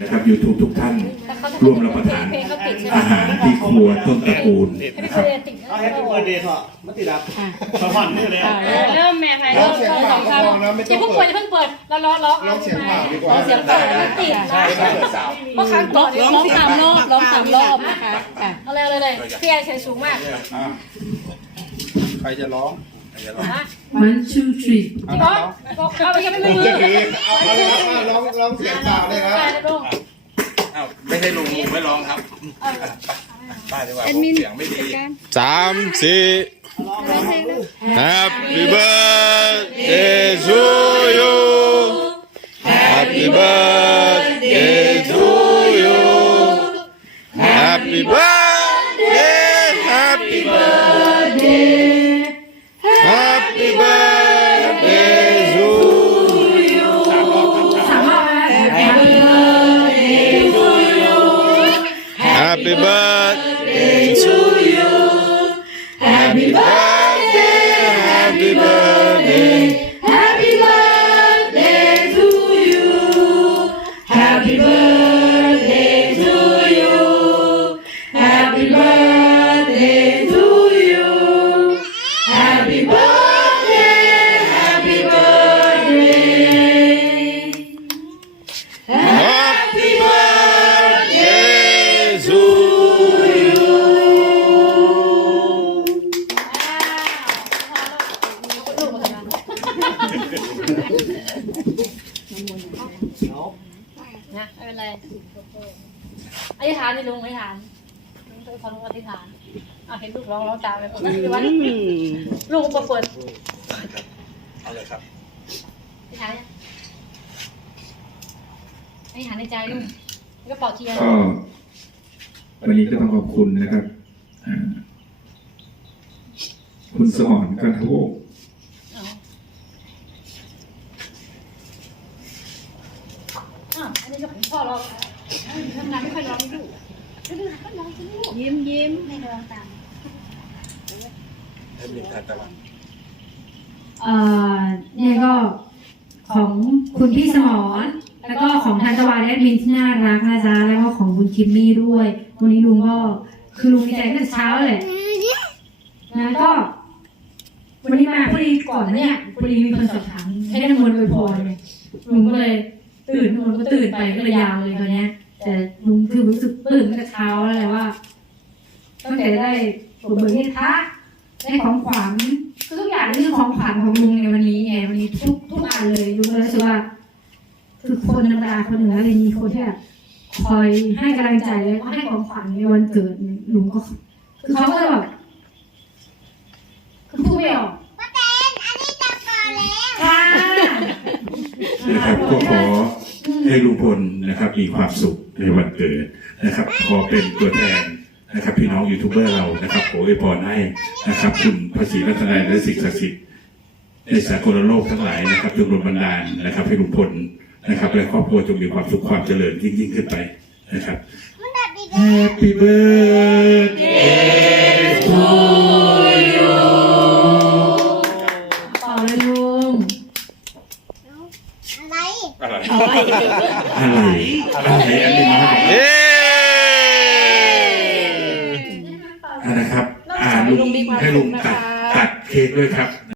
นะครับยูทูบทุกท่านร่วมรับประทานเพลงเขาติดใช่ไหมอาหารที่ครัวต้นตระกูลให้นะพี่ครับเดติดเอาให้เป็นเบอร์เดย์เถอะมันติดดับสวรรค์นี่เลยเริ่มแม่ไทยเริ่มเริ่มสองคำอย่าเพิ่งเปิดอย่าเพิ่งเปิดเราล้อล้อลองเสียงเปล่าดีกว่าเราเสียงเปล่าแล้วมันติดนะเพราะครั้งก่อนร้องสามรอบร้องสามรอบนะคะเอาเลยเลยเลยพี่แอนเสียงสูงมากใครจะร้องนะ One, two, three. จริงเหรอเอาไปยังไม่ผมมือจะถือเอาเอาเลยครับเอาร้องร้องเสียงเปล่าเลยครับลงอ้าวไม่ใช่ลุงลุงไม่ร้องครับป้าดีกว่าผมเสียงไม่ดีสามสี่ Happy birthday to you Happy birthday to you Happy birthday Happy birthday นะไม่เป็นไรอธิษฐานนี่ลุงอธิษฐานลุงขอลุงอธิษฐานอะเห็นลูกร้องร้องตามเลยผมคือวันลูกก็เปิดเอาเลยครับอธิษฐานยังอธิษฐานในใจลูกแล้วก็เป่าเทียนก็วันนี้ก็ต้องขอบคุณนะครับอ่าคุณสมรกันทโวก เอาอ้าวอั นี้ก็ของพ่อเราทำงานไม่ค่อยร้องลูกยิ้มยิ้มให้ร้องตามให้มีทานตะวันเอ่อเนี่ยก็ของคุณพี่สมรแล้วก็ของทันตวาแอดมินที่น่ารักนะจ๊ะแล้วก็ของคุณคิมมี่ด้วยวันนี้ลุงก็คือลุงดีใจตั้งแต่เช้าเลยนะก็วันนี้มาพอดีก่อนนะเนี่ยพอดีมีคนสอบถามให้ได้มนต์อวยพรเนี่ยลุงก็เลยตื่นลุงก็ตื่น ไปก็เลยยาวเลยคราวเนี้ย แต่ลุงคือรู้สึกตื่นตั้งแต่เช้าแล้วแหละว่าตั้งแต่ได้เปิดเบอร์ที่ทักได้ของขวัญคือทุกอย่างนี่คือของขวัญของลุงในวันนี้ไงวันนี้ทุกทุกอันเลยลุงก็รู้สึกว่า คือคนธรรมดาคนหนึ่งแล้วเลยมีคนที่แบบคอยให้กำลังใจแล้วก็ให้ของขวัญในวันเกิดเนี่ยลุงก็คือเขาก็แบบคือพูดไม่ออกป้าเต้นอันนี้จะก่อนแล้วนะครับก็ขอ ให้ลุงพลนะครับมีความสุขในวันเกิดนะครับ ขอเป็นตัวแทนนะครับ พี่น้องยูทูบเบอร์เรานะครับขออวยพรให้นะครับคุณพระศรีรัตนายและสิ่งศักดิ์สิทธิ์ในสากลโลกทั้งหลายนะครับจงรวมบันดาลนะครับ ให้ลุงพลนะครับและครอบครัวจงมีความสุขความเจริญยิ่งยิ่งขึ้นไปนะครับ Happy birthday อะไรอะไรอันนี้นะเย้นะครับอ่าลุงให้ลุงตัดตัดเค้กด้วยครับ